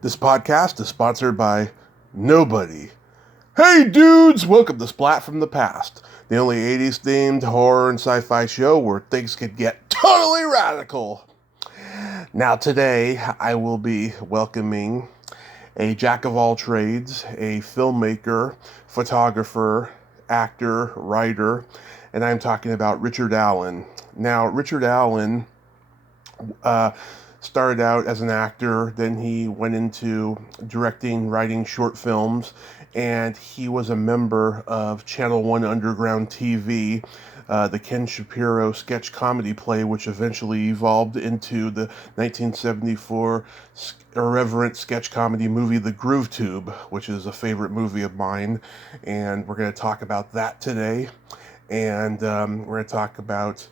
This podcast is sponsored by nobody. Hey dudes, welcome to Splat from the Past, the only 80s themed horror and sci-fi show where things can get totally radical. Now today, I will be welcoming a jack of all trades, a filmmaker, photographer, actor, writer, and I'm talking about Richard Allen. Now, Richard Allen started out as an actor, then he went into directing, writing short films, and he was a member of Channel 1 Underground TV, the Ken Shapiro sketch comedy play, which eventually evolved into the 1974 irreverent sketch comedy movie The Groove Tube, which is a favorite movie of mine, and we're going to talk about that today. And we're going to talk about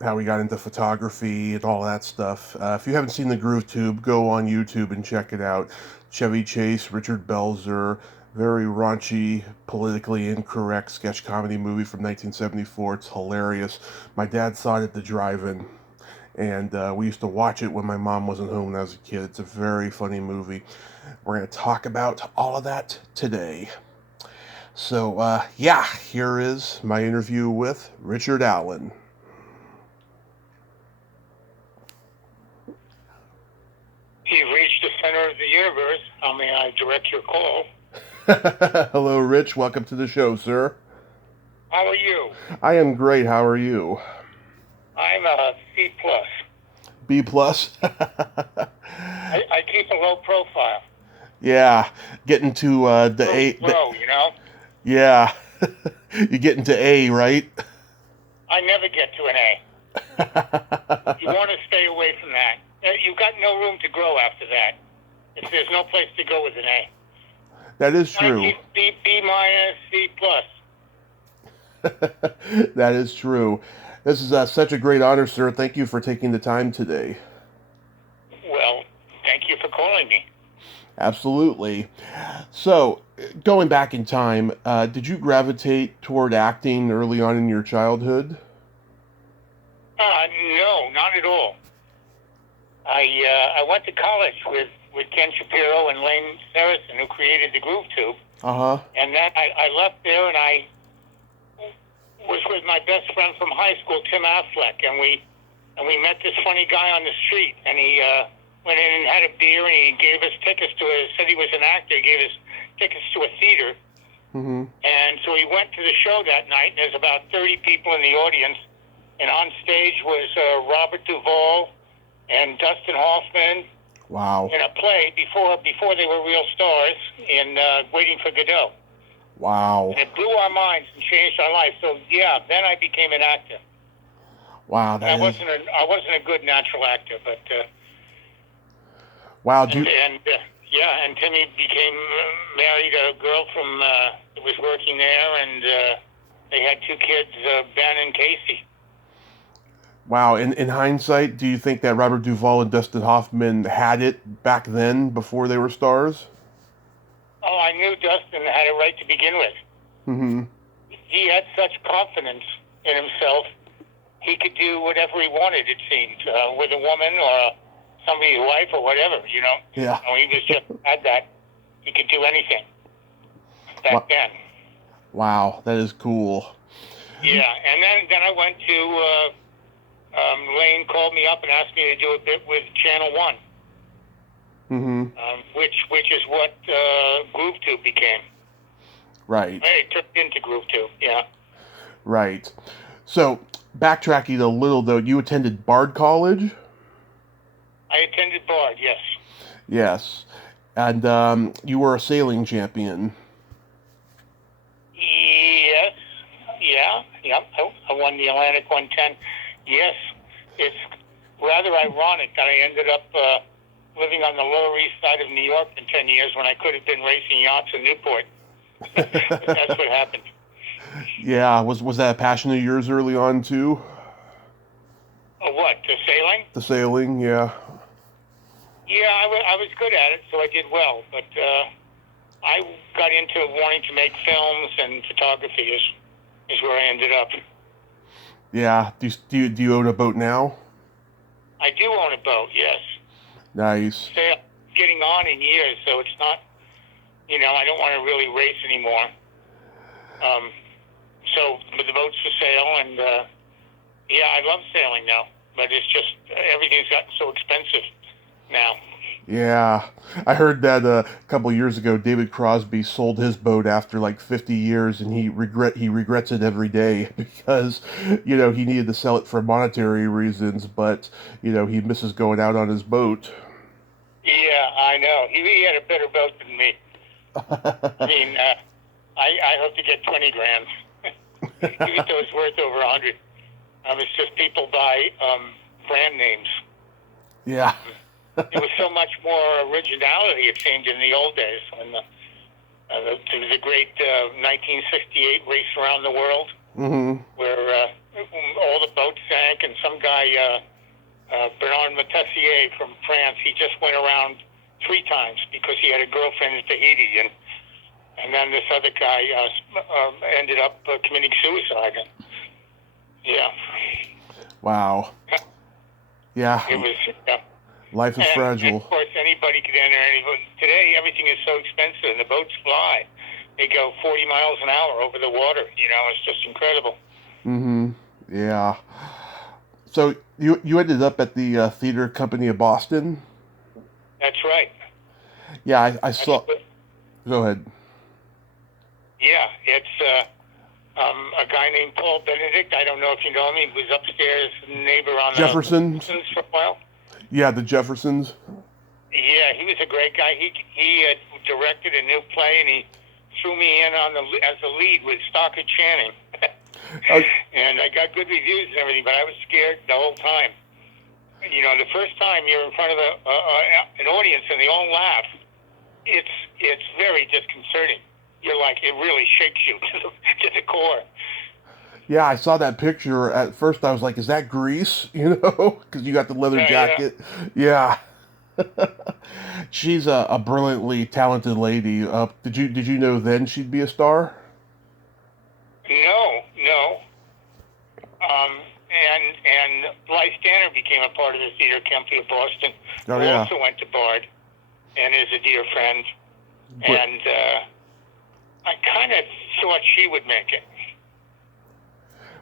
how we got into photography and all that stuff. If you haven't seen The Groove Tube, go on YouTube and check it out. Chevy Chase, Richard Belzer, very raunchy, politically incorrect sketch comedy movie from 1974. It's hilarious. My dad saw it at the drive-in, and we used to watch it when my mom wasn't home when I was a kid. It's a very funny movie. We're going to talk about all of that today. So, here is my interview with Richard Allen. You've reached the center of the universe. How may I direct your call? Hello, Rich. Welcome to the show, sir. How are you? I am great. How are you? I'm a C+. B+? I keep a low profile. Yeah, getting to the A. Low, you know? Yeah. You get into A, right? I never get to an A. You want to stay away from that. You've got no room to grow after that. There's no place to go with an A. That is true. I keep B minus, C+. That is true. This is such a great honor, sir. Thank you for taking the time today. Well, thank you for calling me. Absolutely. So, going back in time, did you gravitate toward acting early on in your childhood? No, not at all. I went to college with Ken Shapiro and Lane Saracen, who created the Groove Tube. Uh-huh. And then I left there, and I was with my best friend from high school, Tim Affleck, and we met this funny guy on the street, and he went in and had a beer, and he gave us tickets said he was an actor, he gave us tickets to a theater. Mm-hmm. And so we went to the show that night, and there's about 30 people in the audience, and on stage was Robert Duvall and Dustin Hoffman. Wow. In a play before they were real stars in Waiting for Godot. Wow. And it blew our minds and changed our lives. So yeah, then I became an actor. Wow, I wasn't a good natural actor, but wow, and Timmy became married a girl from that was working there, and they had two kids, Ben and Casey. Wow, in hindsight, do you think that Robert Duvall and Dustin Hoffman had it back then before they were stars? Oh, I knew Dustin had it right to begin with. Mm-hmm. He had such confidence in himself, he could do whatever he wanted, it seemed, with a woman or somebody's wife or whatever, you know? Yeah. He just had that. He could do anything back then. Wow, that is cool. Yeah, and then I went to... Lane called me up and asked me to do a bit with Channel 1, which is what Groove Tube became. Right. It turned into Groove Tube, yeah. Right. So, backtracking a little, though, you attended Bard College? I attended Bard, yes. Yes. And you were a sailing champion. Yes. Yeah. Yep. I won the Atlantic 110. Yes, it's rather ironic that I ended up living on the Lower East Side of New York for 10 years when I could have been racing yachts in Newport. But that's what happened. Yeah, was that a passion of yours early on, too? What, the sailing? The sailing, yeah. Yeah, I was good at it, so I did well. But I got into wanting to make films, and photography is where I ended up. Yeah. Do you own a boat now? I do own a boat, yes. Nice. getting on in years, so it's not, I don't want to really race anymore. So, but the boat's for sale, and yeah, I love sailing now, but it's just everything's gotten so expensive now. Yeah, I heard that a couple of years ago. David Crosby sold his boat after like 50 years, and he regrets it every day because he needed to sell it for monetary reasons, but he misses going out on his boat. Yeah, I know. He had a better boat than me. I mean, I hope to get 20 grand, even though it's worth over 100. It's just people buy brand names. Yeah. There was so much more originality, it seemed, in the old days when the great 1968 race around the world, where all the boats sank, and some guy, Bernard Metassier from France, he just went around 3 times because he had a girlfriend in Tahiti, and then this other guy ended up committing suicide. Yeah. Wow. Yeah. It was. Life is fragile. And of course, anybody could enter. Today, everything is so expensive, and the boats fly. They go 40 miles an hour over the water. It's just incredible. Yeah. So you ended up at the Theater Company of Boston? That's right. Yeah, I saw. Go ahead. Yeah, it's a guy named Paul Benedict. I don't know if you know him. He was upstairs, neighbor on Jeffersons. The for a while. Yeah, the Jeffersons. Yeah, he was a great guy. He directed a new play, and he threw me in as the lead with Stockard Channing. And I got good reviews and everything, but I was scared the whole time. The first time you're in front of an audience and they all laugh, it's very disconcerting. You're like, it really shakes you to the core. Yeah, I saw that picture. At first, I was like, "Is that Grease?" Because you got the leather jacket. Yeah. She's a brilliantly talented lady. Did you know then she'd be a star? No. And Blythe Danner became a part of the Theater Company of Boston. Oh, who yeah. Also went to Bard, and is a dear friend. And I kind of thought she would make it.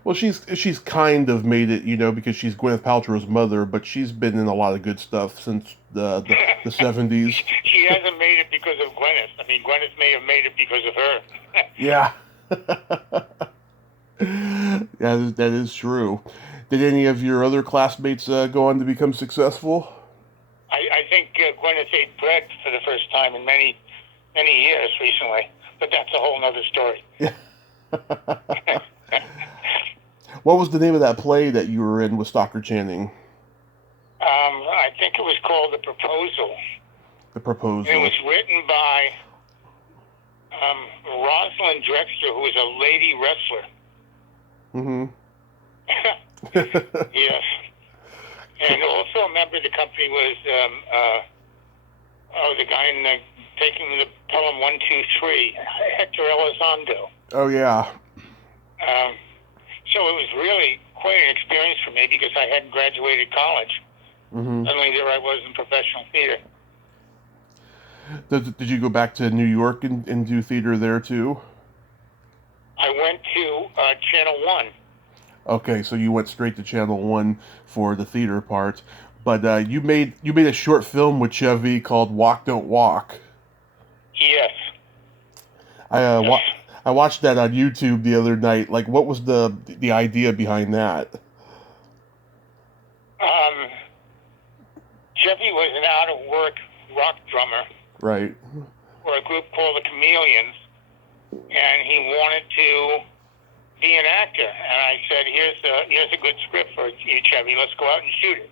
Well, she's kind of made it, because she's Gwyneth Paltrow's mother, but she's been in a lot of good stuff since the 70s. She hasn't made it because of Gwyneth. I mean, Gwyneth may have made it because of her. Yeah. Yeah, that is true. Did any of your other classmates go on to become successful? I think Gwyneth ate bread for the first time in many, many years recently, but that's a whole other story. Yeah. What was the name of that play that you were in with Stockard Channing? I think it was called The Proposal. The Proposal. And it was written by Rosalind Drexler, who was a lady wrestler. Yes. And also a member of the company was the guy in taking the Pelham 123, Hector Elizondo. Oh, yeah. So it was really quite an experience for me because I hadn't graduated college. Suddenly there I was in professional theater. Did you go back to New York and do theater there too? I went to Channel 1. Okay, so you went straight to Channel 1 for the theater part. But you made a short film with Chevy called Walk Don't Walk. Yes. I watched that on YouTube the other night. Like, what was the idea behind that? Chevy was an out-of-work rock drummer. Right. For a group called the Chameleons, and he wanted to be an actor. And I said, "Here's a good script for you, Chevy. Let's go out and shoot it."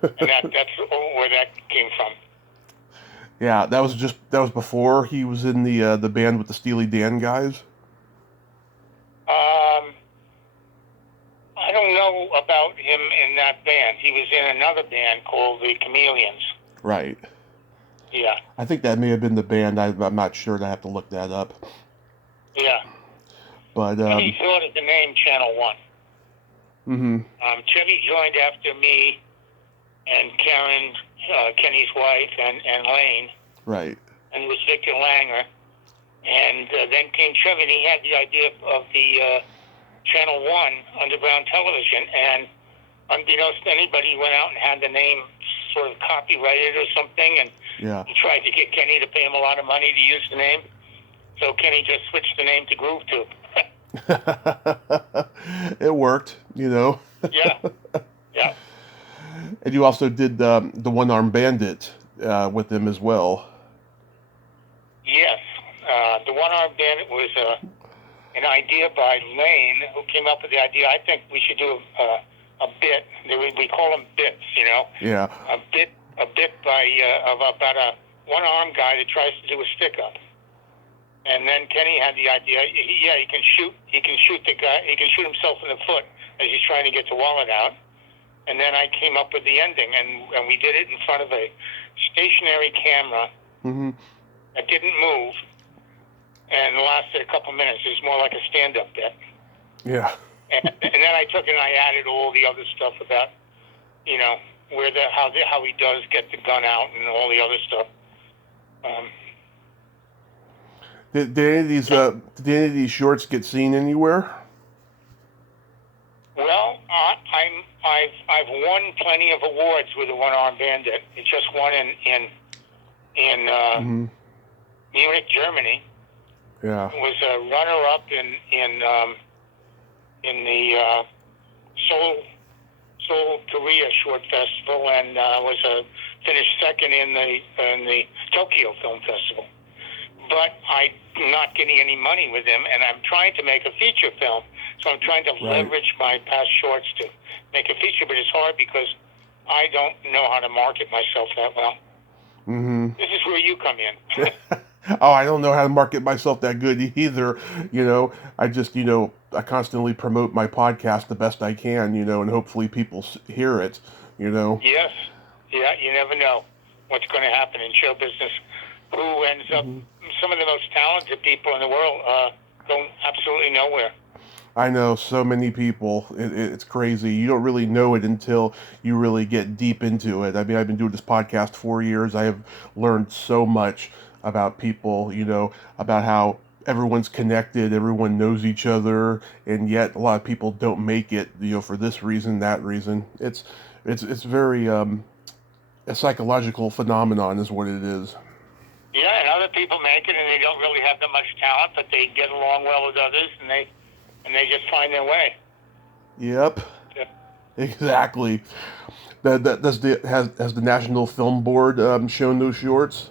And that's where that came from. Yeah, that was before he was in the band with the Steely Dan guys. I don't know about him in that band. He was in another band called the Chameleons. Right. Yeah. I think that may have been the band. I'm not sure. I have to look that up. Yeah. But he thought of the name Channel 1. Chevy joined after me and Karen Kenny's wife, and Lane, Right. and it was Victor Langer. And then came Trevor, and he had the idea of the Channel 1 underground television, and unbeknownst to anybody, he went out and had the name sort of copyrighted or something, and Yeah. he tried to get Kenny to pay him a lot of money to use the name. So Kenny just switched the name to Groove Tube. It worked, you know. Yeah. Yeah. And you also did the One-Armed Bandit with them as well. Yes. The One-Armed Bandit was an idea by Lane, who came up with the idea. I think we should do a bit. We call them bits, you know. Yeah. A bit by about a one-armed guy that tries to do a stick-up. And then Kenny had the idea. He can shoot. He can shoot the guy. He can shoot himself in the foot as he's trying to get the wallet out. And then I came up with the ending, and we did it in front of a stationary camera Mm-hmm. that didn't move, and lasted a couple minutes. It was more like a stand-up bit. Yeah. And then I took it and I added all the other stuff about, you know, how he does get the gun out and all the other stuff. Did any of these shorts get seen anywhere? Well, I've won plenty of awards with the One-Armed Bandit. It just won in Mm-hmm. Munich, Germany. Yeah. It was a runner-up in the Seoul, Korea Short Festival, and finished second in the Tokyo Film Festival. But I'm not getting any money with him, and I'm trying to make a feature film. So I'm trying to leverage my past shorts to make a feature, but it's hard because I don't know how to market myself that well. Mm-hmm. This is where you come in. Oh, I don't know how to market myself that good either. You know, I just, I constantly promote my podcast the best I can, and hopefully people hear it, Yes. Yeah, you never know what's going to happen in show business. Who ends up, some of the most talented people in the world go absolutely nowhere. I know so many people. It's crazy. You don't really know it until you really get deep into it. I mean, I've been doing this podcast 4 years. I have learned so much about people, about how everyone's connected, everyone knows each other, and yet a lot of people don't make it, for this reason, that reason. It's very a psychological phenomenon is what it is. Yeah, and other people make it, and they don't really have that much talent, but they get along well with others, and they just find their way. Yep. Yeah. Exactly. Has the National Film Board shown those shorts?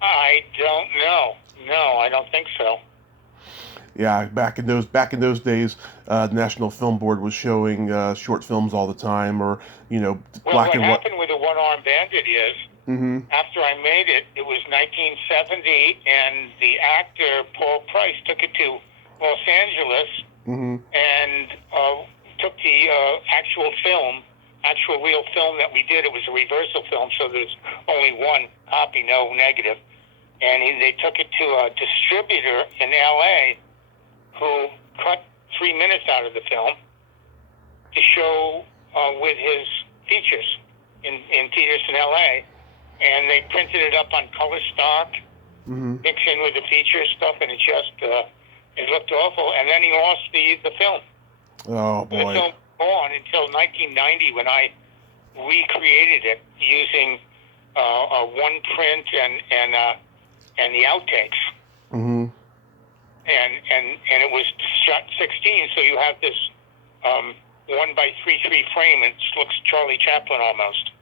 I don't know. No, I don't think so. Yeah, back in those days, the National Film Board was showing short films all the time, or black and white. What happened with the One-Armed Bandit is, after I made it, it was 1970, and the actor Paul Price took it to Los Angeles and took the actual real film that we did. It was a reversal film, so there's only one copy, no negative. And they took it to a distributor in L.A. who cut 3 minutes out of the film to show with his features in theaters in L.A. And they printed it up on color stock, mixed in with the feature stuff, and it just it looked awful. And then he lost the film. Oh boy! The film on until 1990 when I recreated it using a one print and the outtakes. And it was shot 16, so you have this 1:3:3 frame. It looks Charlie Chaplin almost.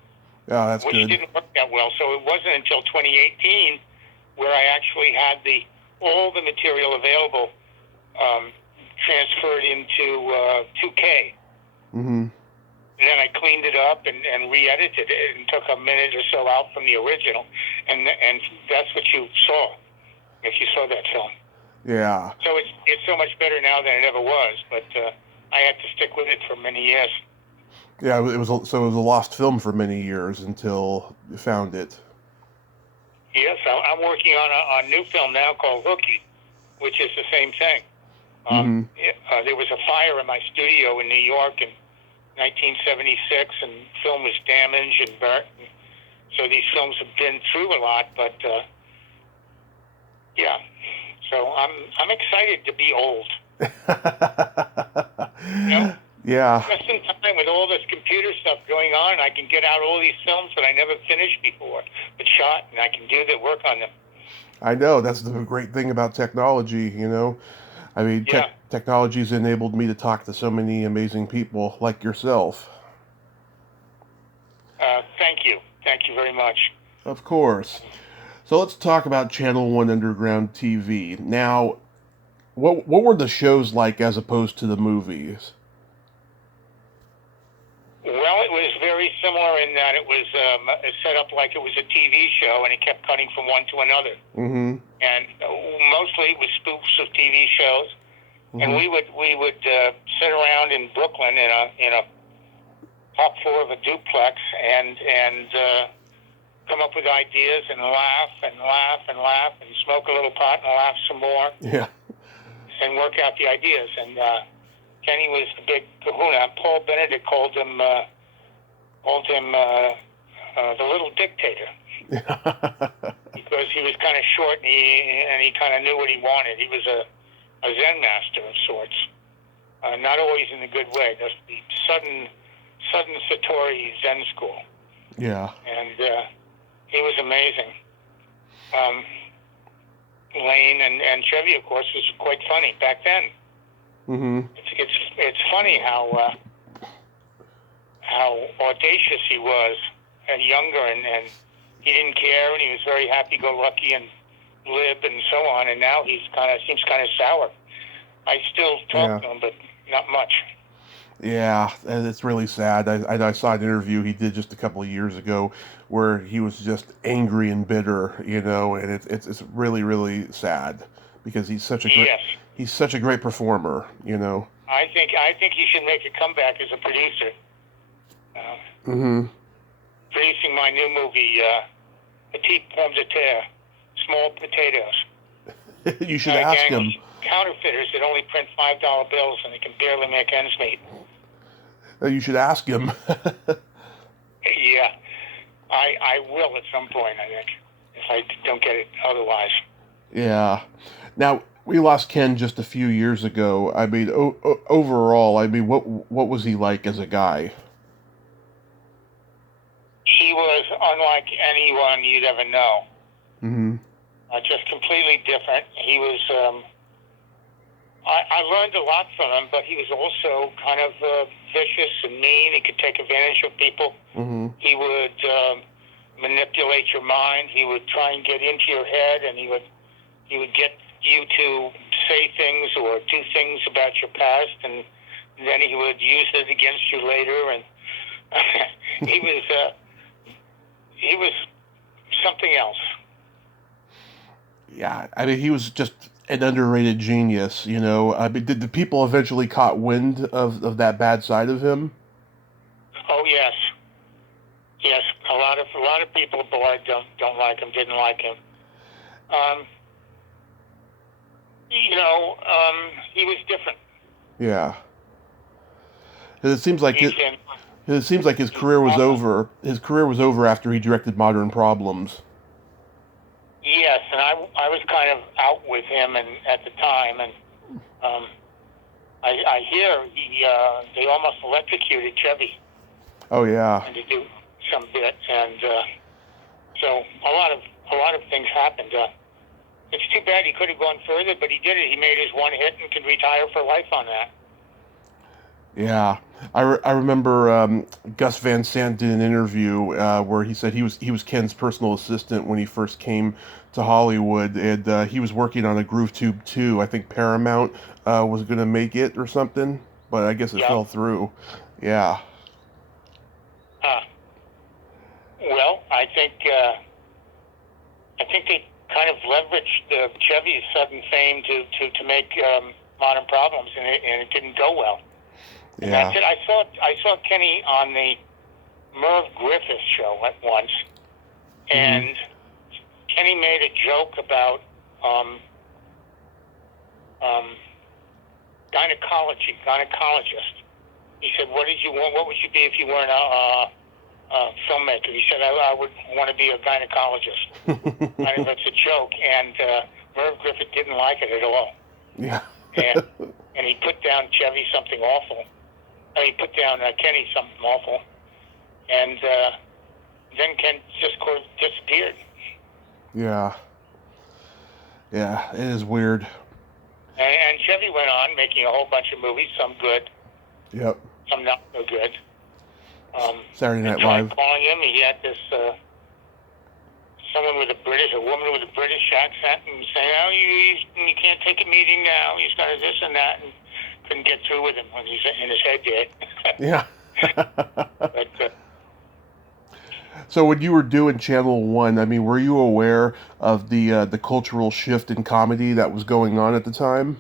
Oh, that's which good. Didn't work that well. So it wasn't until 2018 where I actually had all the material available transferred into 2K. And then I cleaned it up and re-edited it and took a minute or so out from the original, and that's what you saw if you saw that film. Yeah. So it's so much better now than it ever was, but I had to stick with it for many years. Yeah, it was a lost film for many years until you found it. Yes, I'm working on a new film now called Rookie, which is the same thing. There was a fire in my studio in New York, and 1976, and film was damaged and burnt. So these films have been through a lot, but yeah. So I'm excited to be old. You know? Yeah. Just in time with all this computer stuff going on, I can get out all these films that I never finished before, but shot, and I can do the work on them. I know, that's the great thing about technology, you know. I mean, Yeah. technology's enabled me to talk to so many amazing people like yourself. Thank you. Thank you very much. Of course. So let's talk about Channel 1 Underground TV. Now, what were the shows like as opposed to the movies? Well, it was very similar in that it was set up like it was a TV show, and it kept cutting from one to another. Mm-hmm. And mostly it was spoofs of TV shows. Mm-hmm. And we would sit around in Brooklyn in a top floor of a duplex and come up with ideas and laugh and laugh and laugh and smoke a little pot and laugh some more. Yeah. And work out the ideas. And Kenny was the big kahuna. Paul Benedict called him the little dictator. Because he was kind of short and he kind of knew what he wanted. He was a Zen master of sorts. Not always in a good way. Just the sudden Satori Zen school. Yeah. And he was amazing. Lane and Chevy, of course, was quite funny back then. Mm-hmm. It's funny how audacious he was younger, and he didn't care, and he was very happy-go-lucky and lib and so on. And now he's seems kind of sour. I still talk to him, but not much. Yeah, and it's really sad. I saw an interview he did just a couple of years ago where he was just angry and bitter, you know, and it's really, really sad because he's such a great performer, you know. I think he should make a comeback as a producer. Mm-hmm. Producing my new movie, Petite Pommes de Terre, Small Potatoes. You should ask him. Counterfeiters that only print $5 bills and they can barely make ends meet. You should ask him. Yeah, I will at some point, I think, if I don't get it otherwise. Yeah. Now, we lost Ken just a few years ago. I mean, overall, I mean, what was he like as a guy? He was unlike anyone you'd ever know. Mm-hmm. Just completely different. He was... I learned a lot from him, but he was also kind of vicious and mean. He could take advantage of people. Mm-hmm. He would manipulate your mind. He would try and get into your head, and he would get you to say things or do things about your past, and then he would use it against you later. And he was something else. Yeah, I mean, he was just an underrated genius, you know. I mean, did the people eventually caught wind of that bad side of him? Oh yes, yes. A lot of people don't like him, didn't like him. He was different. Yeah. It seems like his career was over. His career was over after he directed Modern Problems. Yes, and I was kind of out with him at the time, and I hear they almost electrocuted Chevy. Oh yeah. And to do some bit, and so a lot of things happened. It's too bad he could have gone further, but he did it. He made his one hit and could retire for life on that. Yeah, I remember Gus Van Sant did an interview where he said he was Ken's personal assistant when he first came to Hollywood, and he was working on a Groove Tube 2. I think Paramount was going to make it or something, but I guess it fell through. Yeah. Well, I think they kind of leveraged Chevy's sudden fame to make Modern Problems, and it didn't go well. Yeah. That's it. I saw Kenny on the Merv Griffith show once, and Kenny made a joke about gynecologist, He said, "What did you want? What would you be if you weren't a filmmaker?" He said, "I would want to be a gynecologist." I think that's a joke, and Merv Griffith didn't like it at all. Yeah. and he put down Chevy something awful. He put down Kenny something awful, and then Ken just disappeared. Yeah. Yeah, it is weird. And Chevy went on making a whole bunch of movies, some good, Yep. some not so good. Saturday Night Live. Calling him, he had this someone with a woman with a British accent, and saying, "Oh, you can't take a meeting now. He's got this and that," and couldn't get through with him when he's in his head yet. Yeah. But, so when you were doing Channel 1, I mean, were you aware of the cultural shift in comedy that was going on at the time?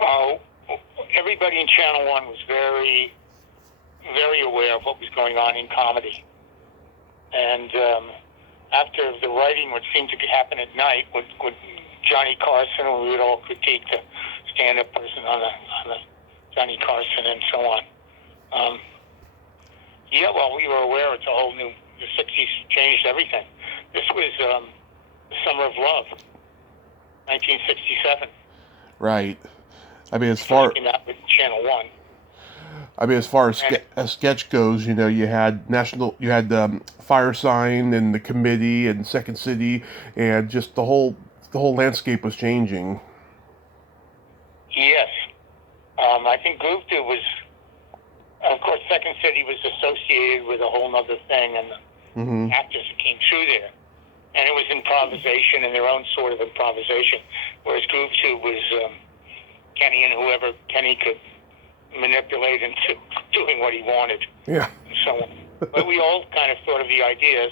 Oh, everybody in Channel 1 was very, very aware of what was going on in comedy. And after the writing would seem to happen at night with Johnny Carson, we would all critique the stand-up person on the Johnny Carson and so on. Yeah, well, we were aware it's a whole new. The '60s changed everything. This was the Summer of Love, 1967. Right. I mean, as far with Channel 1. I mean, as far as sketch goes, you know, you had Fire Sign and The Committee and Second City, and just the whole landscape was changing. Yes, I think Groove Tube was. Of course, Second City was associated with a whole other thing, and the actors that came through there. And it was improvisation and their own sort of improvisation. Whereas Groove Tube was Kenny and whoever Kenny could manipulate into doing what he wanted. Yeah. And so on. But we all kind of thought of the ideas,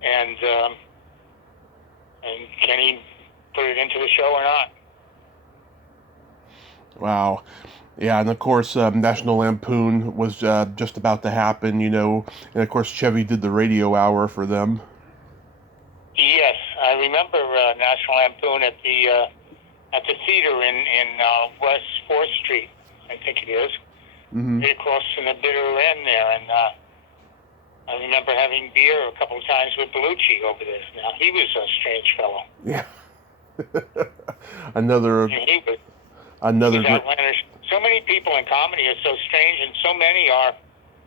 and Kenny put it into the show or not. Wow. Yeah, and of course, National Lampoon was just about to happen, you know, and of course Chevy did the radio hour for them. Yes, I remember National Lampoon at the theater in West 4th Street, I think it is, right across from the bitter end there, and I remember having beer a couple of times with Bellucci over there. Now, he was a strange fellow. Yeah. Another outlandish. So many people in comedy are so strange, and so many are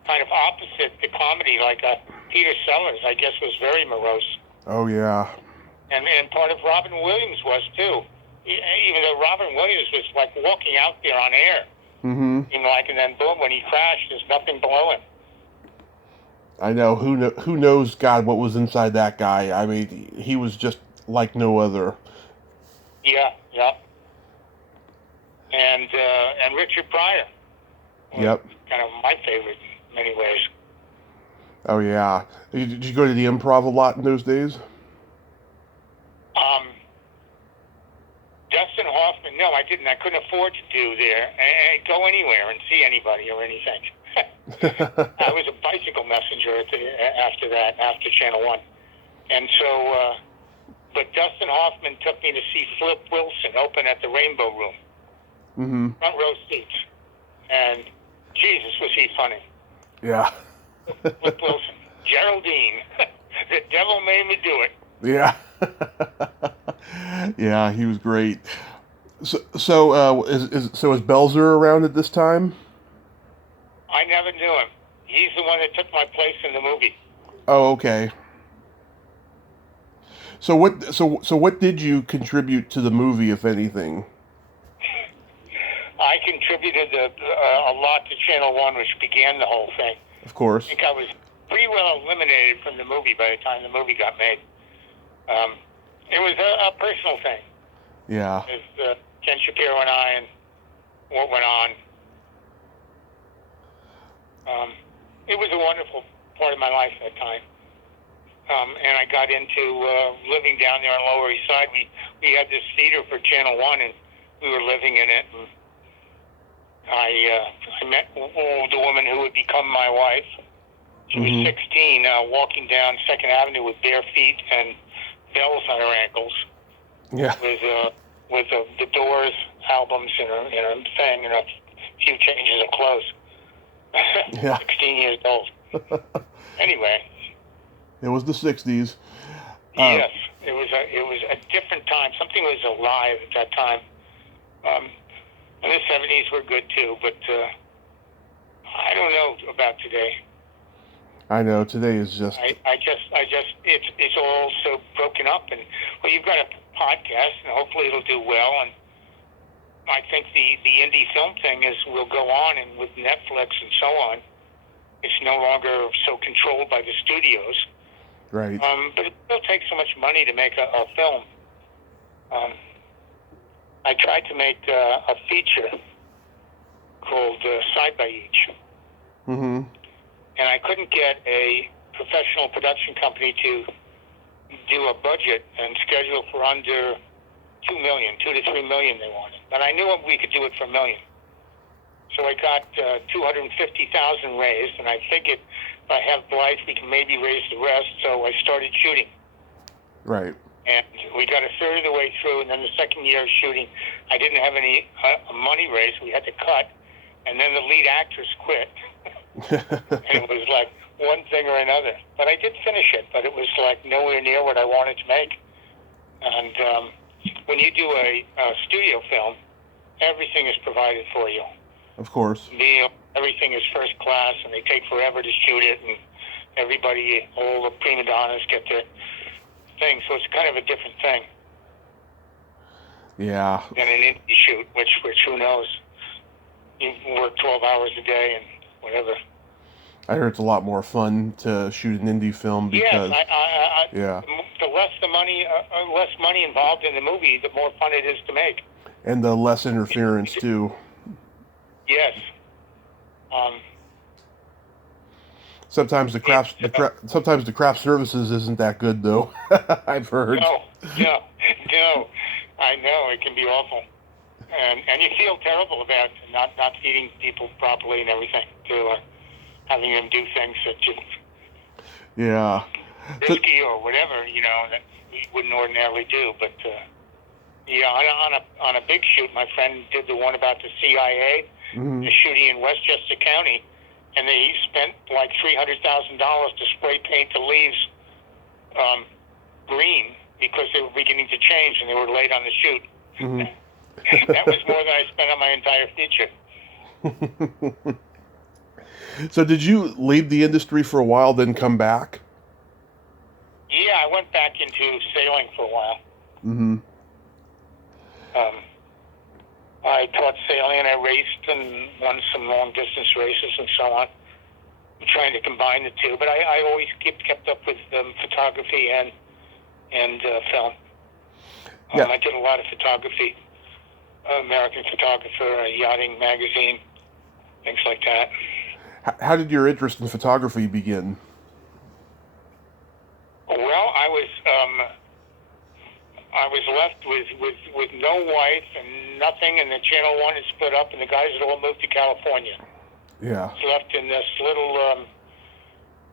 kind of opposite to comedy. Like Peter Sellers, I guess, was very morose. Oh yeah. And part of Robin Williams was too. Even though Robin Williams was like walking out there on air. You know, and then boom, when he crashed, there's nothing below him. I know. Who knows, God, what was inside that guy? I mean, he was just like no other. Yeah. And Richard Pryor. Yep. Kind of my favorite in many ways. Oh yeah. Did you go to the Improv a lot in those days? Dustin Hoffman, no, I didn't. I couldn't afford to do there and go anywhere and see anybody or anything. I was a bicycle messenger after Channel 1. And so, but Dustin Hoffman took me to see Flip Wilson open at the Rainbow Room. Front row seats. And Jesus, was he funny. Yeah. Flip Wilson. Geraldine. The devil made me do it. Yeah. Yeah, he was great. So is Belzer around at this time? I never knew him. He's the one that took my place in the movie. Oh, okay. So what did you contribute to the movie, if anything? I contributed a lot to Channel 1, which began the whole thing. Of course. I think I was pretty well eliminated from the movie by the time the movie got made. It was a personal thing. Yeah. With Ken Shapiro and I and what went on. It was a wonderful part of my life at that time. And I got into living down there on Lower East Side. We had this theater for Channel 1, and we were living in it. And I met the woman who would become my wife. She was 16, walking down 2nd Avenue with bare feet and bells on her ankles. Yeah. With the Doors albums in her thing, and a few changes of clothes. Yeah. 16 years old. Anyway. It was the 60s. Yes, it was a different time. Something was alive at that time. And the 70s were good too, but I don't know about today. I know today is just. I just, it's all so broken up. And well, you've got a podcast, and hopefully it'll do well. And I think the indie film thing will go on, and with Netflix and so on, it's no longer so controlled by the studios. Right. But it still takes so much money to make a film. I tried to make a feature called Side by Each. Mm-hmm. And I couldn't get a professional production company to do a budget and schedule for under $2 million, $2 to $3 million they wanted. But I knew we could do it for $1 million. So I got $250,000 raised, and I figured if I have Blythe, we can maybe raise the rest. So I started shooting. Right. And we got a third of the way through, and then the second year of shooting, I didn't have any money raised. We had to cut, and then the lead actress quit. And it was like one thing or another. But I did finish it, but it was like nowhere near what I wanted to make. And when you do a studio film, everything is provided for you. Of course. Meal, everything is first class, and they take forever to shoot it, and everybody, all the prima donnas get their thing. So it's kind of a different thing. Yeah. Than an indie shoot, which who knows? You work 12 hours a day and whatever. I heard it's a lot more fun to shoot an indie film because yeah, the less money involved in the movie, the more fun it is to make. And the less interference too. Yes. Sometimes the craft services isn't that good though. I've heard. No. I know it can be awful, and you feel terrible about not feeding people properly and everything. To having them do things that you risky or whatever, that we wouldn't ordinarily do. But on a big shoot, my friend did the one about the CIA, the shooting in Westchester County, and they spent like $300,000 to spray paint the leaves green because they were beginning to change and they were late on the shoot. Mm-hmm. That was more than I spent on my entire feature. So did you leave the industry for a while, then come back? Yeah, I went back into sailing for a while. Mm-hmm. I taught sailing, and I raced and won some long-distance races and so on. I'm trying to combine the two, but I always kept up with photography and film. Yeah. I did a lot of photography, American Photographer, a yachting magazine, things like that. How did your interest in photography begin? Well, I was left with no wife and nothing, and the Channel 1 had split up, and the guys had all moved to California. Yeah. I was left in this little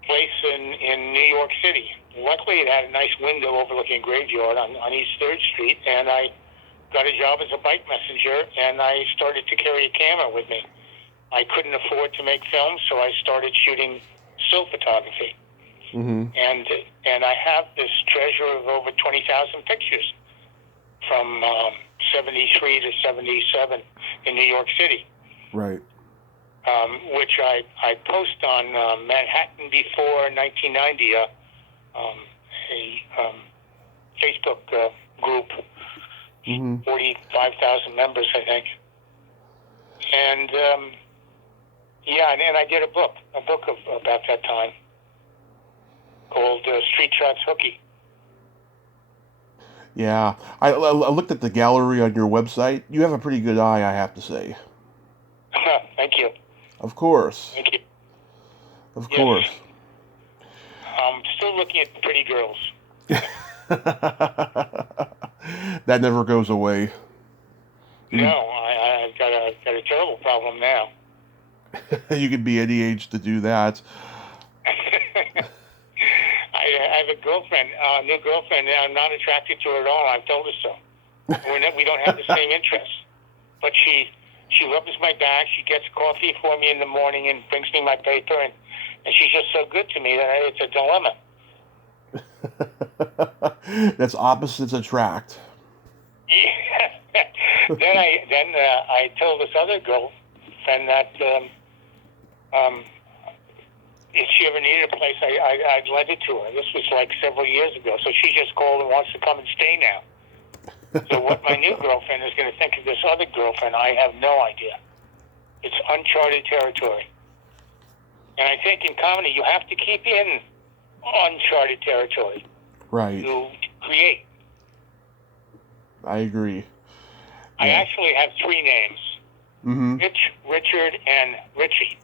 place in New York City. Luckily, it had a nice window overlooking a graveyard on East 3rd Street, and I got a job as a bike messenger, and I started to carry a camera with me. I couldn't afford to make films, so I started shooting still photography. Mm-hmm. And I have this treasure of over 20,000 pictures from 73 to 77 in New York City. Right. Which I post on Manhattan Before 1990, a Facebook group, 45,000 members, I think. And and I did a book about that time called Street Shots Hooky. Yeah, I looked at the gallery on your website. You have a pretty good eye, I have to say. Thank you. Of course. Thank you. Of course. I'm still looking at pretty girls. That never goes away. No, I've got a terrible problem now. You could be any age to do that. I have a girlfriend, a new girlfriend, and I'm not attracted to her at all. I've told her so. We don't have the same interests, but she She rubs my back. She gets coffee for me in the morning and brings me my paper, and she's just so good to me that it's a dilemma. That's opposites attract. Yeah. then I told this other girlfriend that if she ever needed a place, I'd lend it to her. This was like several years ago. So she just called and wants to come and stay now. So what my new girlfriend is going to think of this other girlfriend, I have no idea. It's uncharted territory. And I think in comedy, you have to keep in uncharted territory. Right. To create. I agree. I actually have 3 names. Mm-hmm. Rich, Richard, and Richie.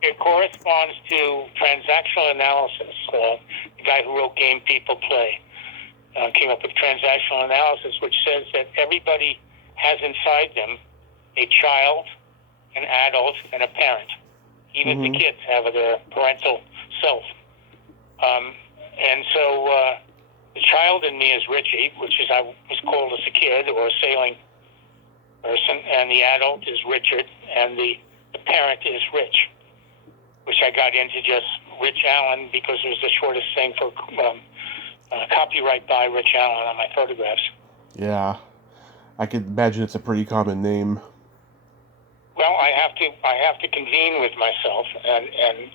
It corresponds to transactional analysis. The guy who wrote Game People Play came up with transactional analysis, which says that everybody has inside them a child, an adult, and a parent. Even the kids have their parental self. And so the child in me is Richie, which is I was called as a kid or a sailing person, and the adult is Richard, and the parent is Rich, which I got into just Rich Allen because it was the shortest thing for copyright by Rich Allen on my photographs. Yeah, I could imagine it's a pretty common name. Well, I have to convene with myself, and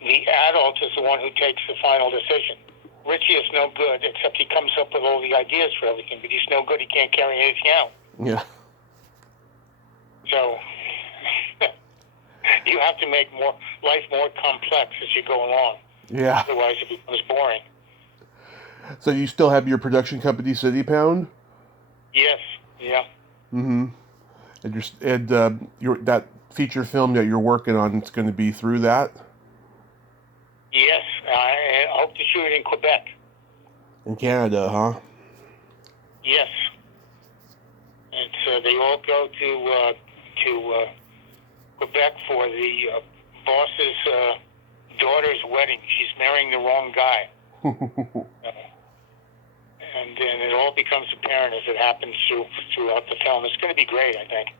the adult is the one who takes the final decision. Richie is no good, except he comes up with all the ideas for everything, but he's no good. He can't carry anything out. Yeah. So you have to make life more complex as you go along. Yeah. Otherwise, it becomes boring. So you still have your production company, City Pound? Yes. Yeah. Mm-hmm. And your that feature film that you're working on, it's going to be through that? Yes. I hope to shoot it in Quebec. In Canada, huh? Yes. It's they all go to Quebec for the boss's daughter's wedding. She's marrying the wrong guy. And then it all becomes apparent as it happens throughout the film. It's going to be great, I think.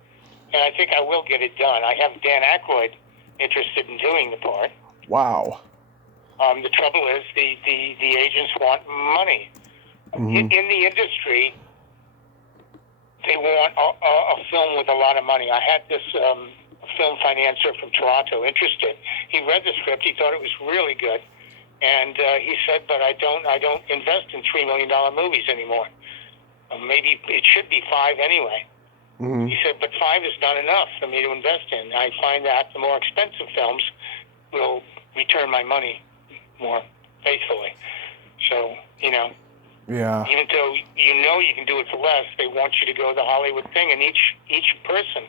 And I think I will get it done. I have Dan Aykroyd interested in doing the part. Wow. The trouble is the agents want money. In the industry, they want a film with a lot of money. I had this film financier from Toronto interested. He read the script. He thought it was really good. And he said, but I don't invest in $3 million movies anymore. Maybe it should be 5 anyway. Mm-hmm. He said, but 5 is not enough for me to invest in. I find that the more expensive films will return my money more faithfully. So, yeah. Even though you can do it for less, they want you to go the Hollywood thing, and each person,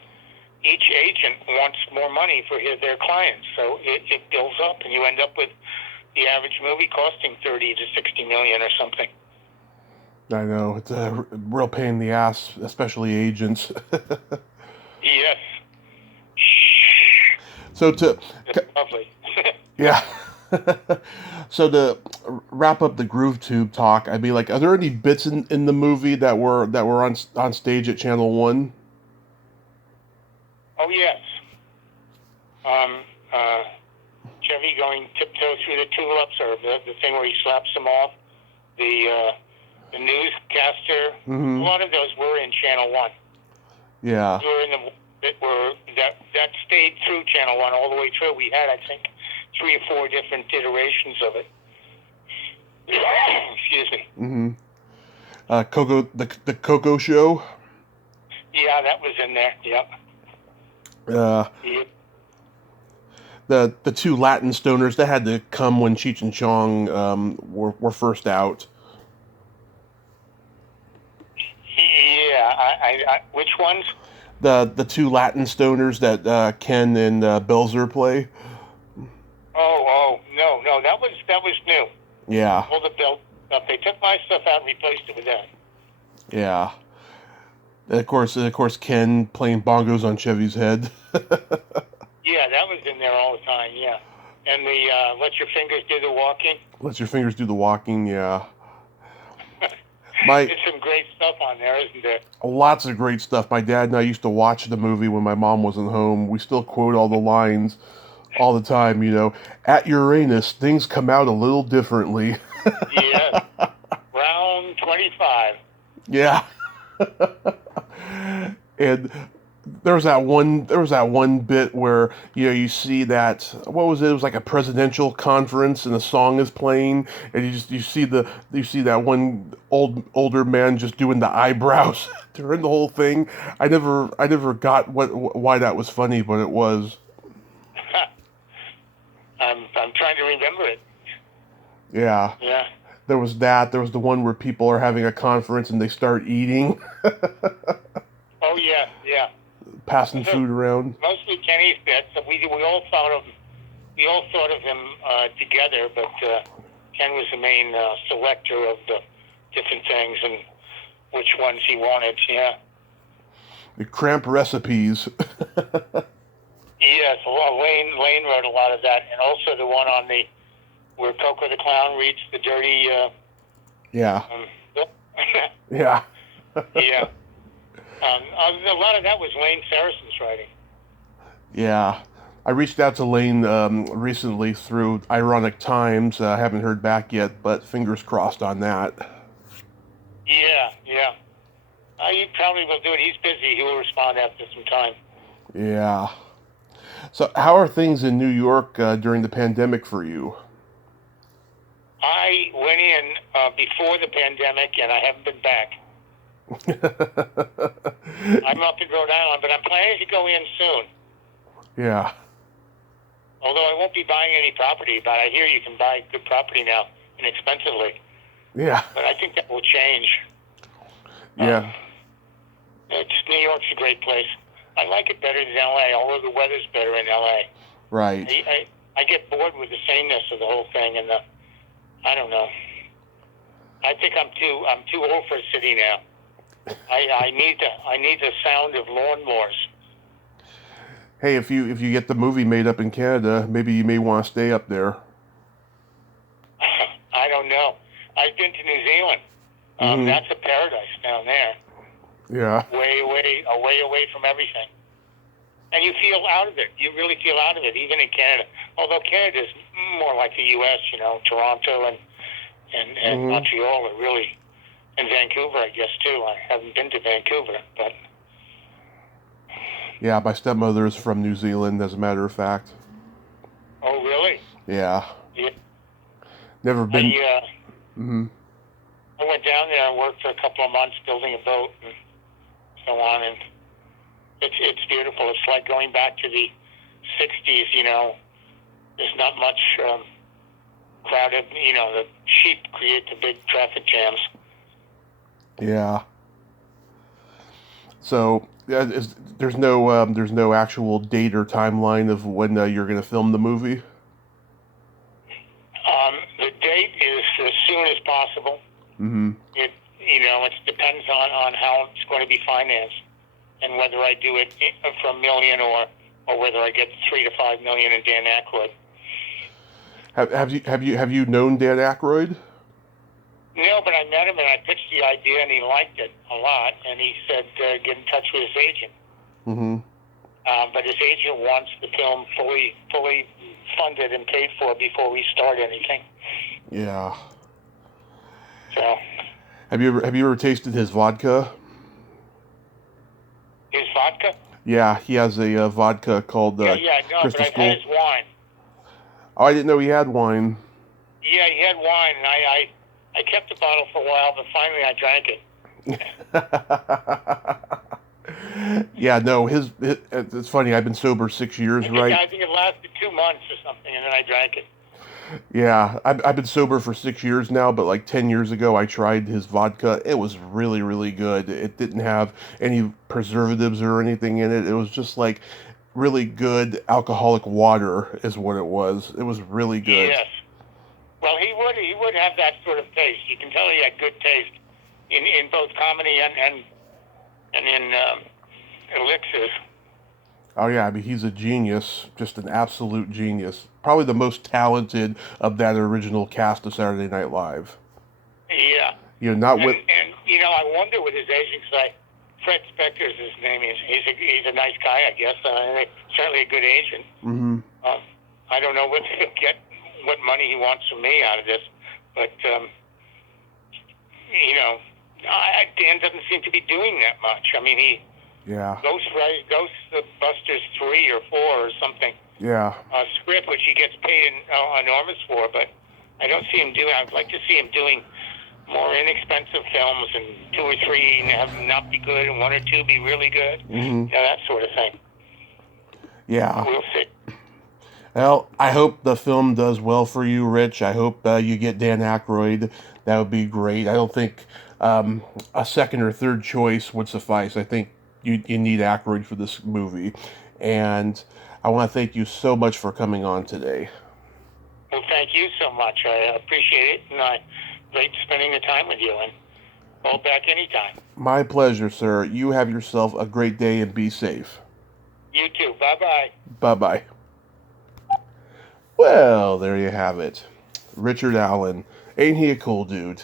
each agent wants more money for their clients. So it builds up, and you end up with the average movie costing $30 to $60 million or something. I know, it's a real pain in the ass, especially agents. Yes. So That's lovely. Yeah. So to wrap up the Groove Tube talk, I mean, like, are there any bits in the movie that were on stage at Channel 1? Oh yes. Chevy going tiptoe through the tulips, or the thing where he slaps them off. The newscaster. Mm-hmm. A lot of those were in Channel 1. Yeah. That stayed through Channel 1 all the way through. We had, I think, 3 or 4 different iterations of it. Excuse me. Mm-hmm. Coco, the Coco Show. Yeah, that was in there. Yep. Yep. The 2 Latin stoners that had to come when Cheech and Chong were first out. Yeah, I which ones? The 2 Latin stoners that Ken and Belzer play. Oh no, that was new. Yeah. All the belt stuff. They took my stuff out and replaced it with that. Yeah. And of course, Ken playing bongos on Chevy's head. Yeah, that was in there all the time. Yeah, and the let your fingers do the walking. Let your fingers do the walking. Yeah. My There's some great stuff on there, isn't there? Lots of great stuff. My dad and I used to watch the movie when my mom wasn't home. We still quote all the lines all the time. At Uranus, things come out a little differently. Yes. Round 25. Yeah. And there was that one bit where you see that, what was it? It was like a presidential conference and a song is playing, and you see that one older man just doing the eyebrows during the whole thing. I never got why that was funny, but it was. I'm trying to remember it. Yeah. Yeah. There was that. There was the one where people are having a conference and they start eating, Oh yeah, yeah. passing So, food around. mostly Kenny's bits. We all thought of him together, but Ken was the main selector of the different things and which ones he wanted. Yeah. The cramp recipes. Yes, Lane wrote a lot of that, and also the one on where Coco the Clown reads the dirty. Yeah. Book. Yeah. Yeah. A lot of that was Lane Saracen's writing. Yeah. I reached out to Lane recently through Ironic Times. I haven't heard back yet, but fingers crossed on that. Yeah, yeah. He probably will do it. He's busy. He will respond after some time. Yeah. So, how are things in New York during the pandemic for you? I went in before the pandemic, and I haven't been back. I'm up in Rhode Island, but I'm planning to go in soon. Yeah. Although I won't be buying any property, but I hear you can buy good property now inexpensively. Yeah. But I think that will change. Yeah. New York's a great place. I like it better than L.A., although the weather's better in L.A. Right. I get bored with the sameness of the whole thing, and I don't know. I think I'm too old for a city now. I need the sound of lawnmowers. Hey, if you get the movie made up in Canada, maybe you may want to stay up there. I don't know. I've been to New Zealand. That's a paradise down there. Yeah. Way away from everything. And you feel out of it. You really feel out of it, even in Canada. Although Canada's more like the U.S., Toronto and Montreal are really, and Vancouver, I guess, too. I haven't been to Vancouver, but... Yeah, my stepmother is from New Zealand, as a matter of fact. Oh, really? Yeah. Yeah. Never been... I went down there and worked for a couple of months building a boat and so on, and it's beautiful. It's like going back to the 60s, There's not much crowded, the sheep create the big traffic jams. Yeah. So, there's no actual date or timeline of when you're going to film the movie? The date is as soon as possible. Mm-hmm. It depends on how it's going to be financed and whether I do it for $1 million or whether I get $3 to $5 million in Dan Aykroyd. Have you known Dan Aykroyd? No, but I met him and I pitched the idea and he liked it a lot and he said get in touch with his agent. Mm-hmm. But his agent wants the film fully funded and paid for before we start anything. Yeah. So. Have you ever tasted his vodka? His vodka? Yeah, he has a vodka called I know, Crystal but I've Skull. had his wine. Oh, I didn't know he had wine. Yeah, he had wine, and I kept the bottle for a while, but finally I drank it. Yeah, no, it's funny. I've been sober 6 years, right? I think it lasted 2 months or something, and then I drank it. Yeah, I've been sober for 6 years now, but like 10 years ago, I tried his vodka. It was really, really good. It didn't have any preservatives or anything in it. It was just like really good alcoholic water is what it was. It was really good. Yes. Well, he would have that sort of taste. You can tell he had good taste in both comedy and in elixirs. Oh yeah, I mean he's a genius, just an absolute genius. Probably the most talented of that original cast of Saturday Night Live. Yeah, You know, not with. And I wonder with his agent, because Fred Spector's his name. He's a nice guy, I guess. Certainly a good agent. Mm-hmm. I don't know what he'll get, what money he wants from me out of this, but Dan doesn't seem to be doing that much. I mean, he Ghostbusters 3 or 4 or something. Yeah. Script which he gets paid enormous for, but I don't see him doing. I'd like to see him doing more inexpensive films, and 2 or 3 not be good, and 1 or 2 be really good. Mm-hmm. That sort of thing. Yeah. We'll see. Well, I hope the film does well for you, Rich. I hope you get Dan Aykroyd. That would be great. I don't think a second or third choice would suffice. I think you need Aykroyd for this movie. And I want to thank you so much for coming on today. Well, thank you so much. I appreciate it, and I great spending the time with you, and call back anytime. My pleasure, sir. You have yourself a great day and be safe. You too. Bye-bye. Bye-bye. Well, there you have it. Richard Allen. Ain't he a cool dude?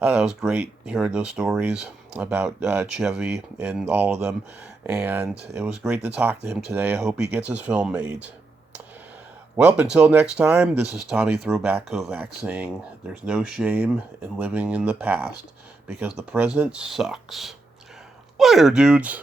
That was great hearing those stories about Chevy and all of them. And it was great to talk to him today. I hope he gets his film made. Well, until next time, this is Tommy Throwback Kovac saying there's no shame in living in the past because the present sucks. Later, dudes.